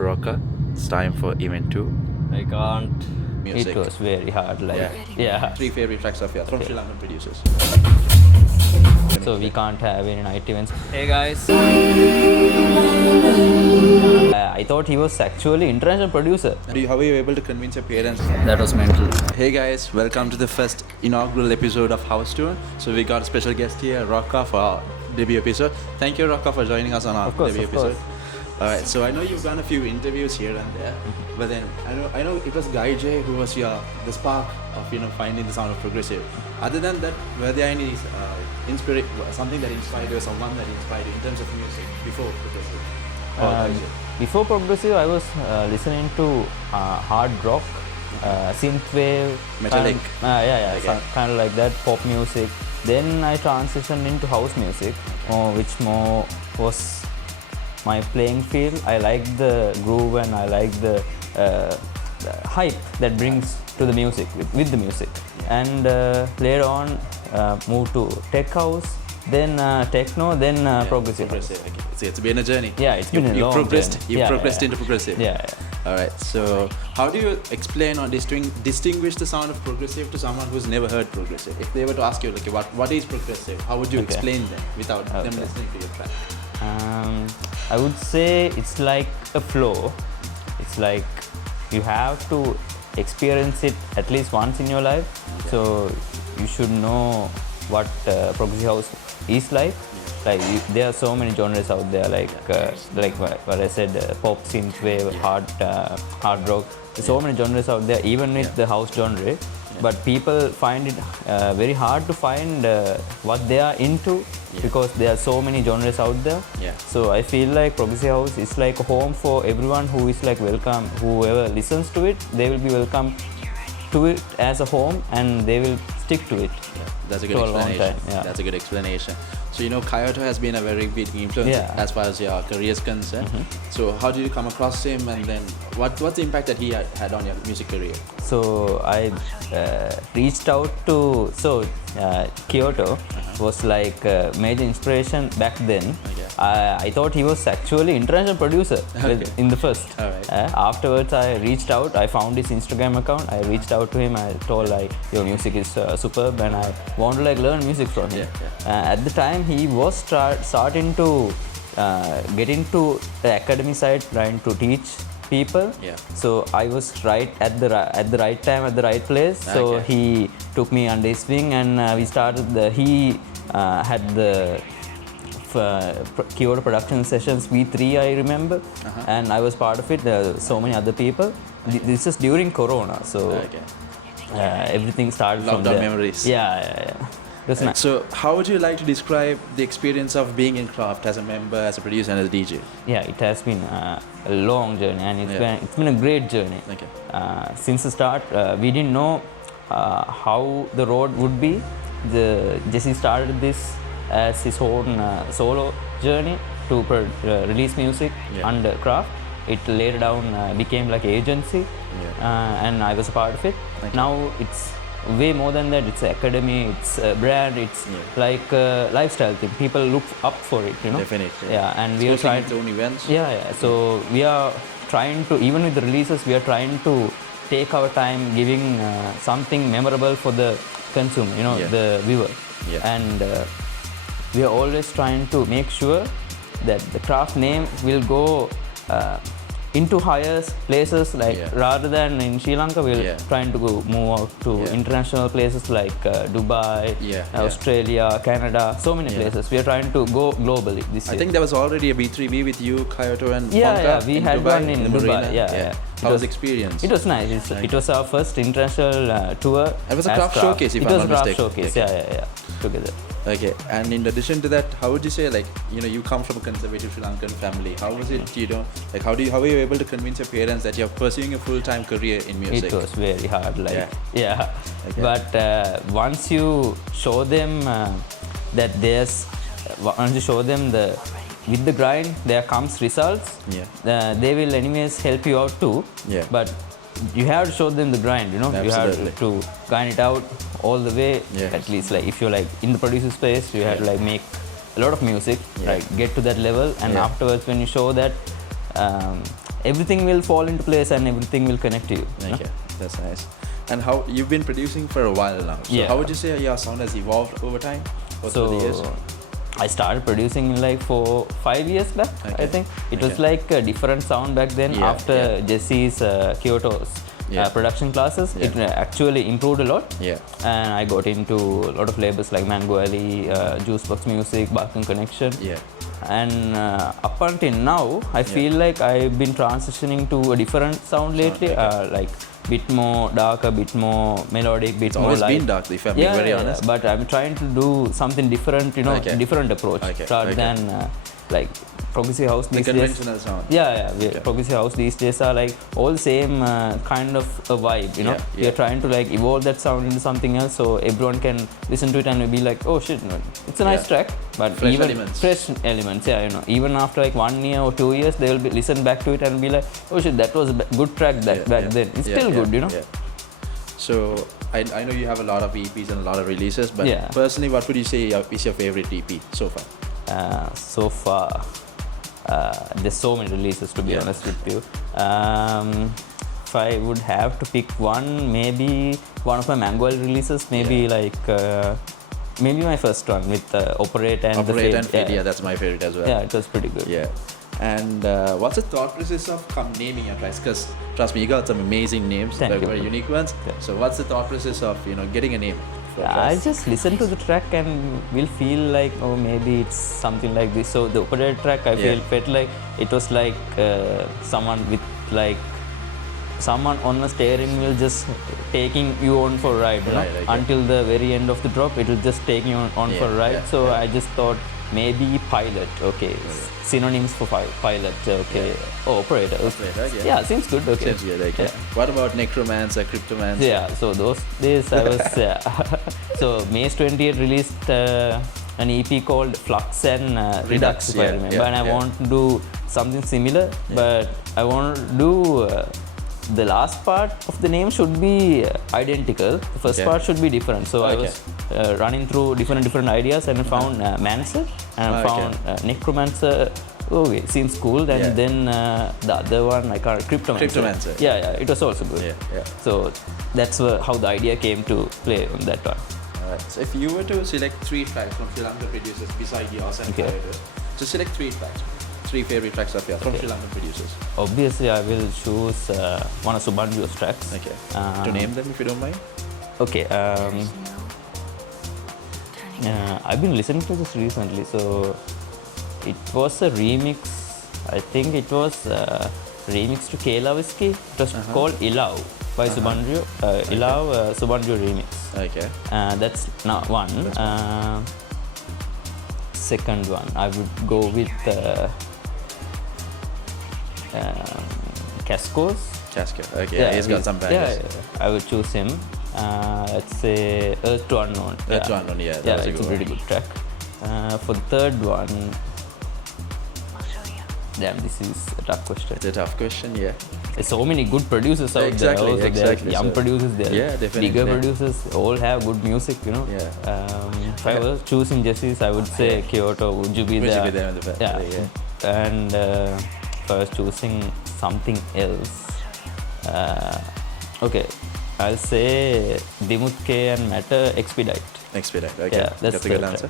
Rockka. It's time for event 2. I can't. Music. It was very hard. Yeah. 3 favorite tracks of yours from Sri Lankan producers. So we can't have any night events. Hey guys. I thought he was actually international producer. How were you able to convince your parents? That was mental. Hey guys, welcome to the first inaugural episode of Housetone. So we got a special guest here, Rockka, for our debut episode. Thank you, Rockka, for joining us on our debut episode. Alright, so I know you've done a few interviews here and there, but then I know it was Guy J who was the spark of finding the sound of progressive. Other than that, were there any something that inspired you, or someone that inspired you in terms of music before progressive? Before progressive, I was listening to hard rock, synthwave, Metallic. kind of like that, pop music. Then I transitioned into house music, which more was my playing field. I like the groove and I like the hype that brings to the music, with the music. And later on, moved to tech house, then techno, then progressive. Okay. So it's been a journey. Yeah, it's been a long journey. You've progressed into progressive. Yeah. Alright, so how do you explain or distinguish the sound of progressive to someone who's never heard progressive? If they were to ask you, what is progressive, how would you explain them without them listening to your track? I would say it's like a flow. It's like you have to experience it at least once in your life. So you should know what progressive house is like. Like there are so many genres out there, like what I said, pop, synthwave, hard rock. There's so many genres out there, even with the house genre. But people find it very hard to find what they are into because there are so many genres out there. So I feel like progressive house is like a home for everyone who is like welcome. Whoever listens to it, they will be welcome to it as a home, and they will stick to it. That's a good explanation. That's a good explanation. So Kyoto has been a very big influence as far as your career is concerned. So how did you come across him, and then what's the impact that he had on your music career? So I reached out to Kyoto was like a major inspiration back then. I thought he was actually international producer in the first. Afterwards I reached out, I found his Instagram account, I reached out to him, I told your music is superb and I want to learn music from him. At the time he was starting to get into the academy side, trying to teach people. So I was right at the right time at the right place. So he took me under his wing and we started. He had the Kyoto production sessions V3, I remember, and I was part of it. There were so many other people. This is during Corona, so everything started from there. Lockdown memories. Yeah. It was nice. So how would you like to describe the experience of being in craft as a member, as a producer, and as a DJ? Yeah, it has been a long journey, and it's been a great journey. Since the start, we didn't know how the road would be. Jesse started this as his own solo journey to release music under craft. It later down became like an agency, and I was a part of it. Now it's way more than that. It's an academy, it's a brand, it's like a lifestyle thing. People look up for it, Definitely. And we are trying its own events. So we are trying to, even with the releases, we are trying to take our time giving something memorable for the consumer, the viewer. And we are always trying to make sure that the craft name will go into higher places, rather than in Sri Lanka, we're trying to move out to international places like Dubai, Australia, Canada, so many places. We are trying to go globally this year. I think there was already a B3B with you, Kyoto, and we in had Dubai, one in Dubai. How was the experience? It was nice. It was our first international tour. It was a craft showcase, if I'm not mistaken. It was a craft showcase, together. Okay, and in addition to that, how would you say, you come from a conservative Sri Lankan family. How was it, how were you able to convince your parents that you're pursuing a full-time career in music? It was very hard, But once you show them once you show them with the grind, there comes results. They will anyways help you out too. But you have to show them the grind, Absolutely. You have to grind it out all the way. At least if you're in the producer space, you have to make a lot of music, get to that level, and afterwards when you show that everything will fall into place and everything will connect to you. Okay, that's nice. And how you've been producing for a while now. So how would you say your sound has evolved over time? So through the years? I started producing in like 5 years back. I think it was like a different sound back then. After Jesse's Kyoto's production classes, it actually improved a lot. And I got into a lot of labels like Mango Alley, Juicebox Music, Balkan Connection. And up until now, I feel like I've been transitioning to a different sound lately, like bit more dark, a bit more melodic, bit more light. It's always been dark, if I'm being very honest. But I'm trying to do something different, different approach rather than like progressive house these days. Conventional sound. Progressive house these days are like all the same kind of a vibe, we are trying to like evolve that sound into something else so everyone can listen to it and be like, oh shit, it's a nice track, but fresh even elements. Fresh elements, even after like 1 year or 2 years they will be listen back to it and be like, oh shit, that was a good track back then. It's still good, So I know you have a lot of EPs and a lot of releases, but personally, what would you say is your favorite EP so far? So far, there's so many releases, to be honest with you. If I would have to pick one, maybe one of my Mango releases, maybe like maybe my first one with Operate and Operate and Fade. That's my favorite as well. Yeah, it was pretty good. And what's the thought process of naming your tracks? Because trust me, you got some amazing names, very unique ones. So what's the thought process of getting a name? I just listen to the track and will feel like, oh, maybe it's something like this. So the Operate track, I felt like it was like someone with like someone on a steering wheel just taking you on for a ride, until the very end of the drop. It will just take you on for a ride. So I just thought maybe Pilot, synonyms for Pilot, Oh, Operator, seems good, Seems good, What about Necromancer, Cryptomancer? So those days I was, so May 28 released an EP called Flux and Redux, if I remember, and I want to do something similar, but I want to do the last part of the name should be identical. The first part should be different. So I was running through different ideas and I found Mancer and I found Necromancer. Okay, seems cool. And then the other one, I can't, Cryptomancer. It was also good. So that's how the idea came to play on that one. Alright. So if you were to select 3 tracks from Sri Lankan producers beside yours and just select 3 tracks. 3 favorite tracks of yours from Sri Lankan producers. Obviously, I will choose one of Subanju's tracks. To name them, if you don't mind. I've been listening to this recently, so it was a remix. I think it was a remix to Kela Whiskey. It was called Ilav by Subanju. Ilav Subanju remix. That's not one. Second one, I would go with Casco's. He's got some bangers. I would choose him. Let's say Earth to Unknown. Earth to Unknown, that's it's a pretty good track. For the third one, damn, this is a tough question. It's a tough question, There's so many good producers out there. Also, young producers, bigger producers, all have good music, If I was choosing Jesse's, I would say Kyoto. Would you be there? And if I was choosing something else, I'll say Dimutke and Matter Expedite. That's a good answer.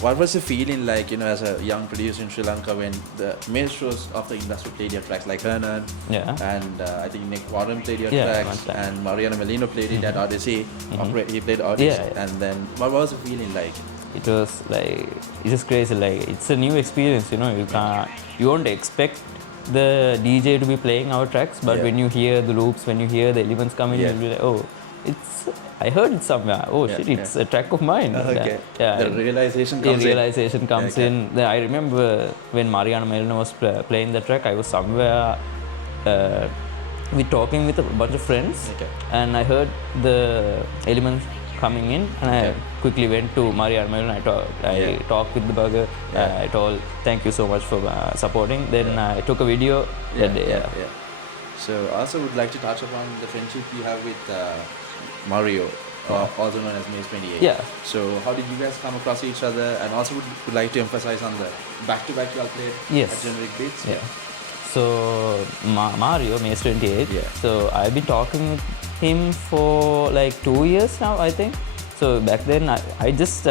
What was the feeling like, as a young producer in Sri Lanka when the maestros of the industry played your tracks, like Hernan and I think Nick Warren played your tracks and Mariano Melino played it at Odyssey. He played Odyssey. And then what was the feeling like? It was like, it's just crazy. Like, it's a new experience, you won't expect the DJ to be playing our tracks, but when you hear the loops, when you hear the elements coming, you'll be like, oh, I heard it somewhere. Oh shit, it's a track of mine. The realization comes in. I remember when Mariano Melino was playing the track, I was somewhere talking with a bunch of friends, and I heard the elements coming in, and I quickly went to Mariano Melino. I talked with the bugger. I told, thank you so much for supporting. Then I took a video that day. So I also would like to touch upon the friendship you have with Mario, also known as Maze 28. So how did you guys come across each other? And also would like to emphasize on the back-to-back you all played at Generic Beats. So Mario, May 28. Yeah. So I've been talking with him for like 2 years now, I think. So back then I just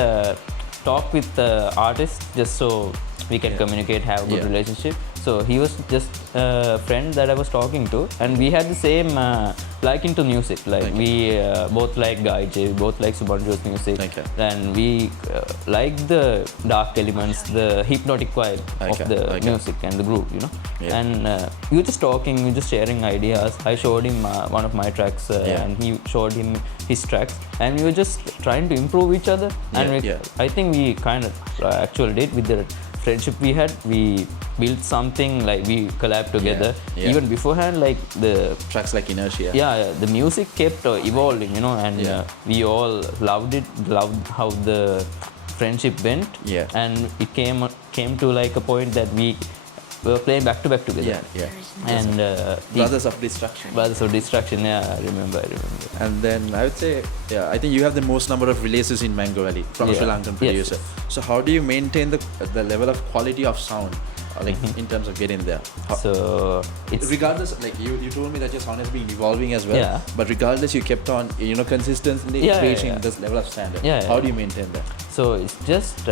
talk with the artist just so we can communicate, have a good relationship. So he was just a friend that I was talking to, and we had the same liking to music. Like we both like Gaije, both like Subanjo's music, and we like the dark elements, the hypnotic vibe of the music and the groove, you know. And we were just talking, we were just sharing ideas. I showed him one of my tracks, and he showed him his tracks, and we were just trying to improve each other. And I think we kind of actually did with the friendship we had. We built something, like we collabed together. Even beforehand, like the tracks like Inertia. The music kept evolving, you know, and we all loved it, loved how the friendship went. And it came to like a point that we were playing back to back together. And Brothers of Destruction. Brothers of Destruction, I remember. And then I would say, I think you have the most number of releases in Mango Valley from a Sri Lankan producer. So how do you maintain the level of quality of sound, like in terms of getting there? So it's regardless, like you told me that your sound has been evolving as well. But regardless, you kept on, consistently reaching this level of standard. How do you maintain that? So it's just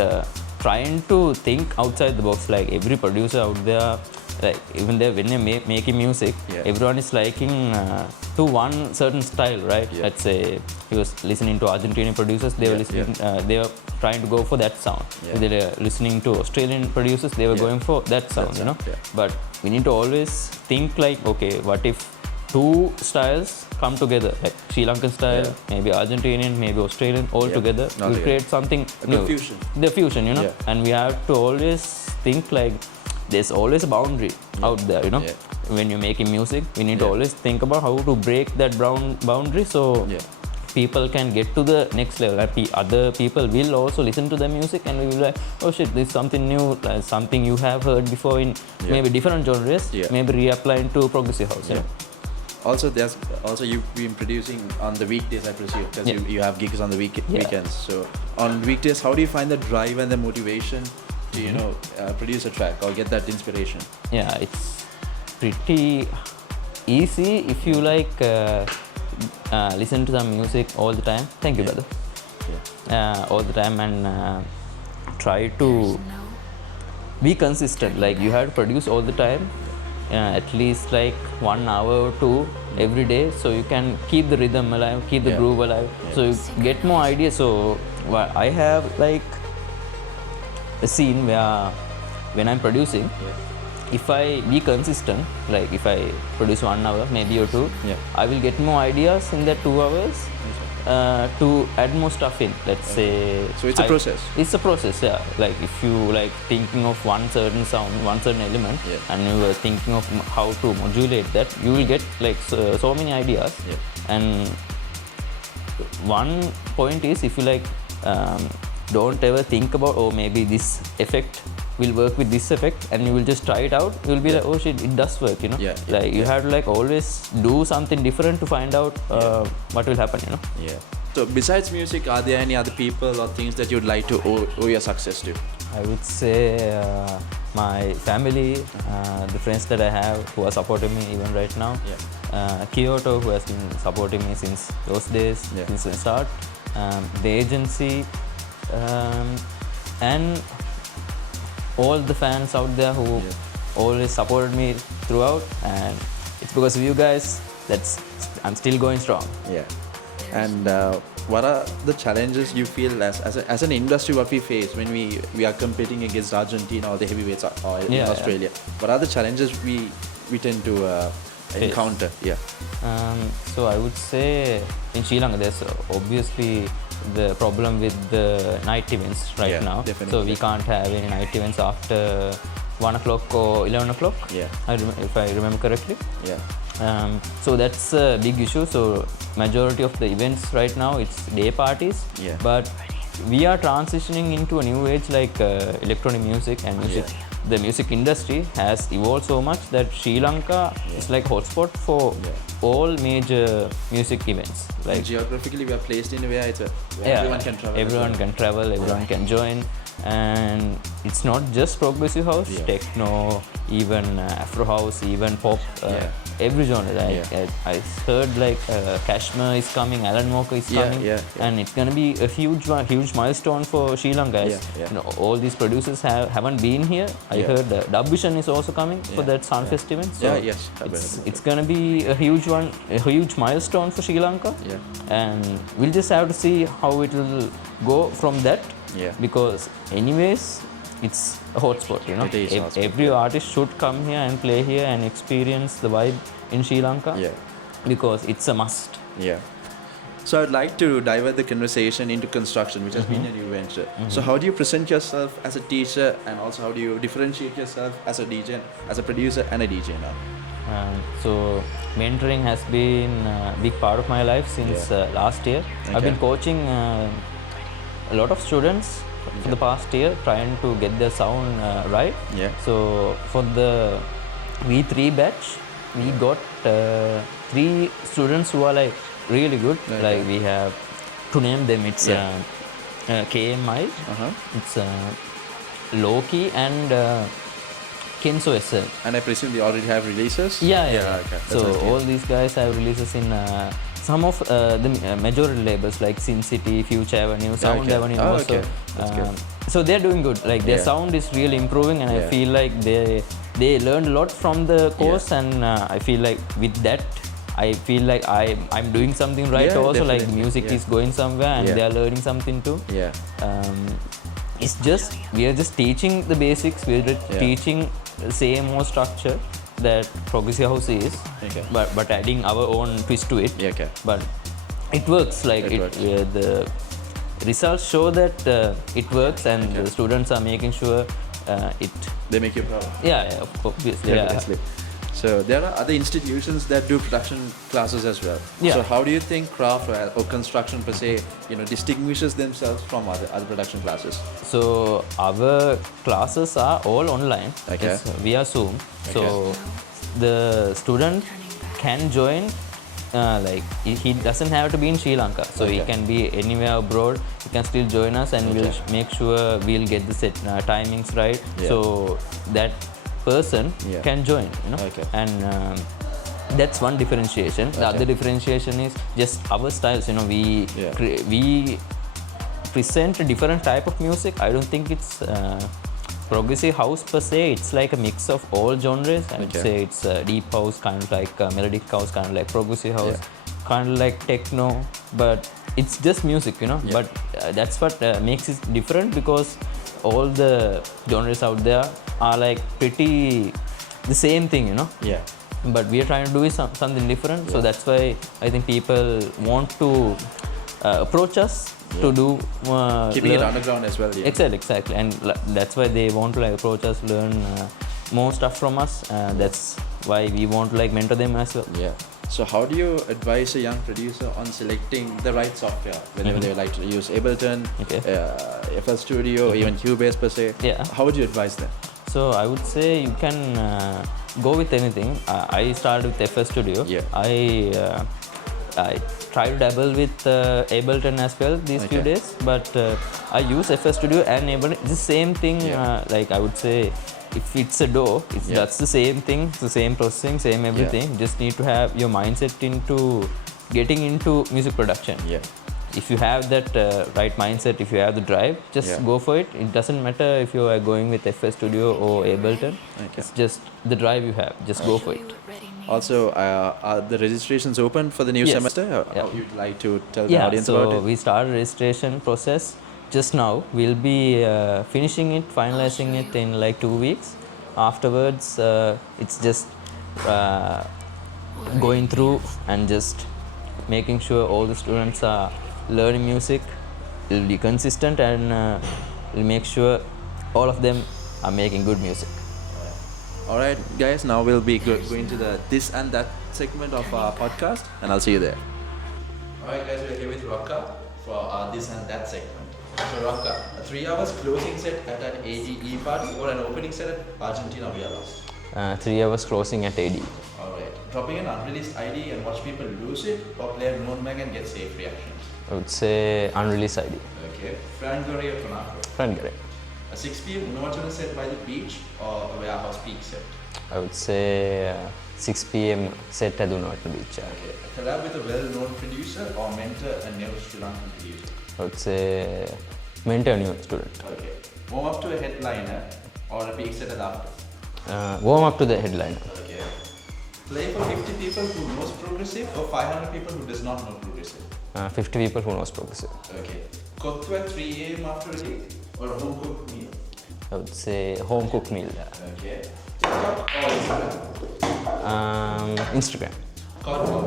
trying to think outside the box. Like every producer out there, like even there when they're making music, everyone is liking to one certain style, right? Let's say he was listening to Argentinian producers, they were listening, they were trying to go for that sound. If they were listening to Australian producers, they were going for that sound, you know. But we need to always think like, okay, what if two styles come together, like Sri Lankan style, maybe Argentinian, maybe Australian, all together, we'll create something new. The fusion, you know. And we have to always think like there's always a boundary out there, you know. When you're making music, we need to always think about how to break that boundary so people can get to the next level. Like other people will also listen to the music and we will like, oh shit, this is something new, something you have heard before in maybe different genres, maybe reapplying to progressive house. Also, you've been producing on the weekdays, I presume, because you have gigs on the weekends. So on weekdays, how do you find the drive and the motivation to produce a track or get that inspiration? It's pretty easy if you like listen to some music all the time. Thank you, brother. All the time, and try to be consistent. Like you have to produce all the time, at least like 1 hour or 2 every day, so you can keep the rhythm alive, keep the groove alive, so you get more ideas. So I have like a scene where when I'm producing, if I be consistent, like if I produce 1 hour maybe or 2, I will get more ideas in that 2 hours to add more stuff in, let's say. So it's a process. It's a process, like if you like thinking of one certain sound, one certain element, and you are thinking of how to modulate that, you will get like so many ideas. And one point is, if you like don't ever think about, oh maybe this effect will work with this effect, and you will just try it out, you will be like, oh shit, it does work, you know. Like you have to like always do something different to find out what will happen, you know. So besides music, are there any other people or things that you'd like to owe your success to? I would say my family, the friends that I have who are supporting me even right now. Kyoto, who has been supporting me since those days, since the start. The agency, and all the fans out there who always supported me throughout, and it's because of you guys that's I'm still going strong. And what are the challenges you feel as an industry what we face when we are competing against Argentina or the heavyweights or in Australia? What are the challenges we tend to encounter? So I would say in Sri Lanka there's obviously the problem with the night events right now. So we can't have any night events after 1 o'clock or 11 o'clock, if I remember correctly. So that's a big issue. So majority of the events right now, it's day parties. But we are transitioning into a new age, like electronic music and music. The music industry has evolved so much that Sri Lanka is like hotspot for all major music events. Like geographically, we are placed in a way where everyone can travel. Everyone can travel. Everyone can join. and it's not just progressive house, techno, even Afro house, even pop, every genre. I heard like Kashmir is coming, Alan Walker is coming, and it's gonna be a huge milestone for Sri Lanka. You know, all these producers haven't been here. I heard Dub Vision is also coming for that Sunfest event. So it's gonna be a huge milestone for Sri Lanka, and we'll just have to see how it will go from that. Because anyways, it's a hotspot, you know. Every artist should come here and play here and experience the vibe in Sri Lanka, because it's a must. So I'd like to divert the conversation into construction, which has been a new venture. So how do you present yourself as a teacher, and also how do you differentiate yourself as a DJ, as a producer and a DJ now? So mentoring has been a big part of my life since last year. I've been coaching a lot of students for the past year, trying to get their sound right. So for the V3 batch, we got 3 students who are like really good. Like we have, to name them, it's KMI, it's Loki and Kenzo SL. And I presume they already have releases? Okay. So all these guys have releases in some of the majority labels like Sin City, Future Avenue, Sound Avenue also. So they're doing good. Like their sound is really improving, and I feel like they learned a lot from the course, and I feel like with that, I feel like I'm doing something right also. Like the music is going somewhere, and they are learning something too. It's just, we are just teaching the basics. We're just teaching the same old structure that progressive house is, but adding our own twist to it. But it works. Like the results show that it works, and the students are making sure they make you proud. Obviously. So there are other institutions that do production classes as well. So how do you think craft or construction per se, distinguishes themselves from other production classes? So our classes are all online. It's via Zoom. So the student can join. Like he doesn't have to be in Sri Lanka, so he can be anywhere abroad. He can still join us, and we'll make sure we'll get the set timings right, so that person can join, and that's one differentiation. The other differentiation is just our styles. We present a different type of music. I don't think it's progressive house per se. It's like a mix of all genres. I would say it's deep house, kind of like melodic house, kind of like progressive house, kind of like techno, but it's just music, But that's what makes it different, because all the genres out there are like pretty the same thing, But we are trying to do something different, so that's why I think people want to approach us to do keeping it underground as well. Exactly, and that's why they want to approach us, learn more stuff from us. That's why we want to mentor them as well. So how do you advise a young producer on selecting the right software, whether they like to use Ableton, FL Studio, or even Cubase per se? How would you advise them? So I would say you can go with anything. I started with FL Studio. I try to dabble with Ableton as well these few days, but I use FL Studio and Ableton. It's the same thing. Like I would say, if it's a DAW, that's the same thing. It's the same processing, same everything. You just need to have your mindset into getting into music production. If you have that right mindset, if you have the drive, just go for it. It doesn't matter if you are going with FL Studio or Ableton. It's just the drive you have. Just go for it. Also, are the registrations open for the new semester? How you'd like to tell the audience about it? So we started registration process just now. We'll be finishing it, finalizing it in like 2 weeks. Afterwards, it's just going through and just making sure all the students are learning music. Will be consistent, and we'll make sure all of them are making good music. Alright guys, now we'll be going to the this and that segment of our podcast, and I'll see you there. Alright guys, we're here with Rockka for our this and that segment. So Rockka, a 3 hours closing set at an ADE party or an opening set at Argentina Via Lost? 3 hours closing at AD. Alright, dropping an unreleased ID and watch people lose it, or play a known mag and get safe reactions? I would say unreleased ID. Okay, Frangore or Konako? Frangore. A 6 p.m. nocturne set by the beach or a warehouse peak set? I would say 6 p.m. set at the beach. Okay. Collab with a well-known producer or mentor a new Sri Lankan producer? I would say mentor a new student. Okay. Warm up to a headliner or a peak set at the after? Warm up to the headliner. Okay. Play for 50 people who knows progressive or 500 people who does not know progressive? 50 people who knows progressive. Okay. Kottu at 3 a.m. after a gig or a home cooked meal? I would say home cooked meal. Okay. TikTok or Instagram? Instagram. Cod or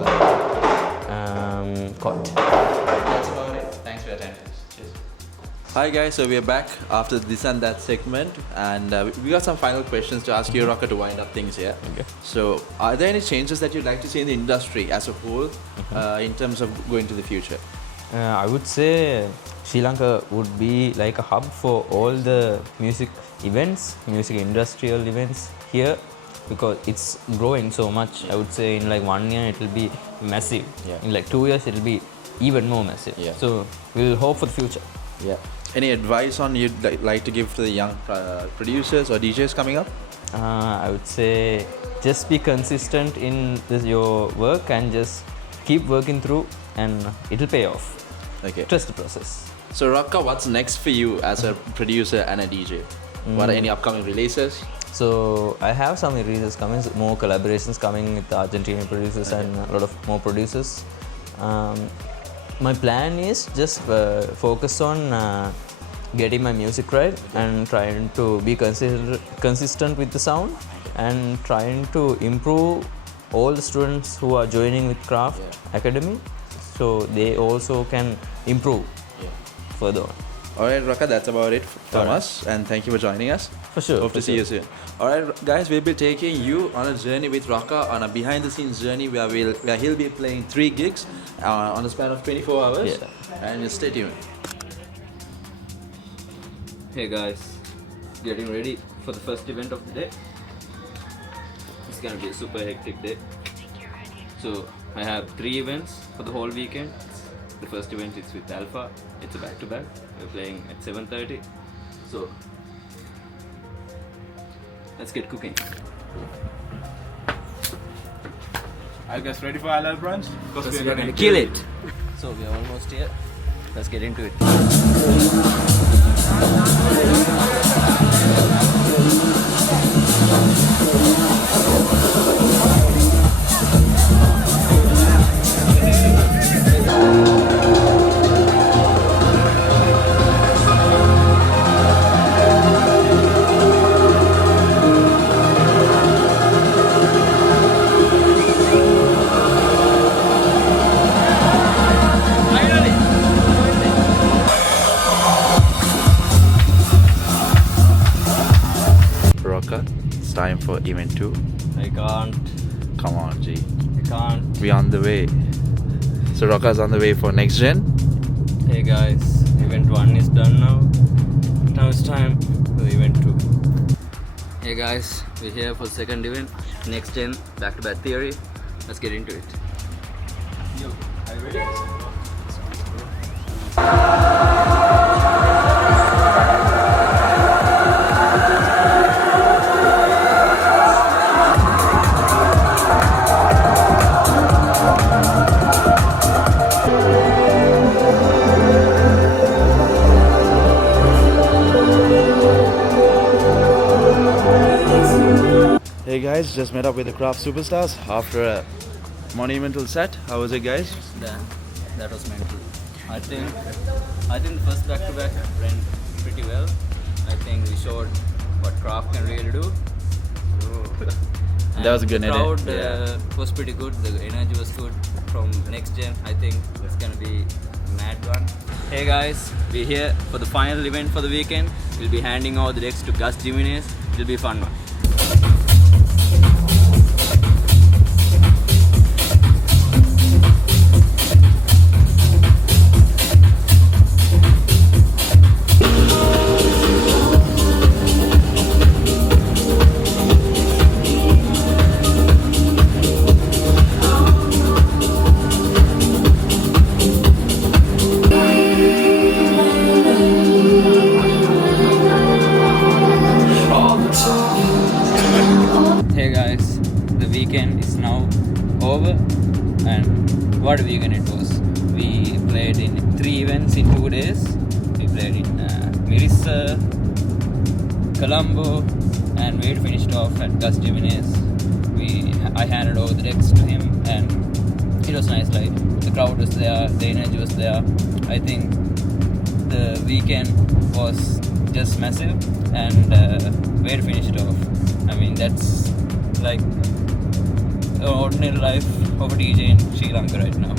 Cod. That's about it. Thanks for your time. Cheers. Hi guys, so we are back after this and that segment, and we got some final questions to ask you, Rockka, to wind up things here. Okay. So, are there any changes that you'd like to see in the industry as a whole in terms of going to the future? I would say Sri Lanka would be like a hub for all the music events, music industrial events here, because it's growing so much. I would say in like 1 year it will be massive. Yeah. In like 2 years it will be even more massive. Yeah. So we'll hope for the future. Yeah. Any advice on you'd like to give to the young producers or DJs coming up? I would say just be consistent in your work and just keep working through, and it'll pay off. Okay. Trust the process. So Rockka, what's next for you as a producer and a DJ? What are any upcoming releases? So I have some releases coming, more collaborations coming with Argentinian producers and a lot of more producers. My plan is just focus on getting my music right and trying to be consistent with the sound and trying to improve all the students who are joining with Craft Academy, so they also can improve further on. Alright Rockka, that's about it from us, and thank you for joining us. For sure. Hope to see you soon. Alright guys, we'll be taking you on a journey with Rockka, on a behind the scenes journey where he'll be playing 3 gigs on a span of 24 hours. And just stay tuned. Hey guys, getting ready for the first event of the day. It's gonna be a super hectic day. So I have 3 events for the whole weekend. The first event is with Alpha. It's a back-to-back. We're playing at 7:30. So let's get cooking. Are you guys ready for our little brunch? Because We're gonna kill it. So we are almost here. Let's get into it. Rockka, it's time for event 2. I can't. Come on, G. I can't. We're on the way. So Rockka's on the way for next gen. Hey guys, event 1 is done now. Now it's time for event 2. Hey guys, we're here for the second event. Next gen, back-to-back theory. Let's get into it. Yo, are you ready? Hey guys, just met up with the Craft Superstars after a monumental set. How was it, guys? That was mental. I think the first back-to-back went pretty well. I think we showed what Craft can really do. That was a good The crowd edit. was pretty good. The energy was good. From next gen, I think it's gonna be a mad one. Hey guys, we're here for the final event for the weekend. We'll be handing over the decks to Gus Jimenez. It'll be a fun one. over, and what a weekend it was. We played in 3 events in 2 days. We played in Mirissa, Colombo, and we finished off at Gus Jimenez. I handed over the decks to him, and it was nice. Like, the crowd was there, the energy was there. I think the weekend was just massive, and way to finish it off. I mean, that's like an ordinary life of a DJ in Sri Lanka right now.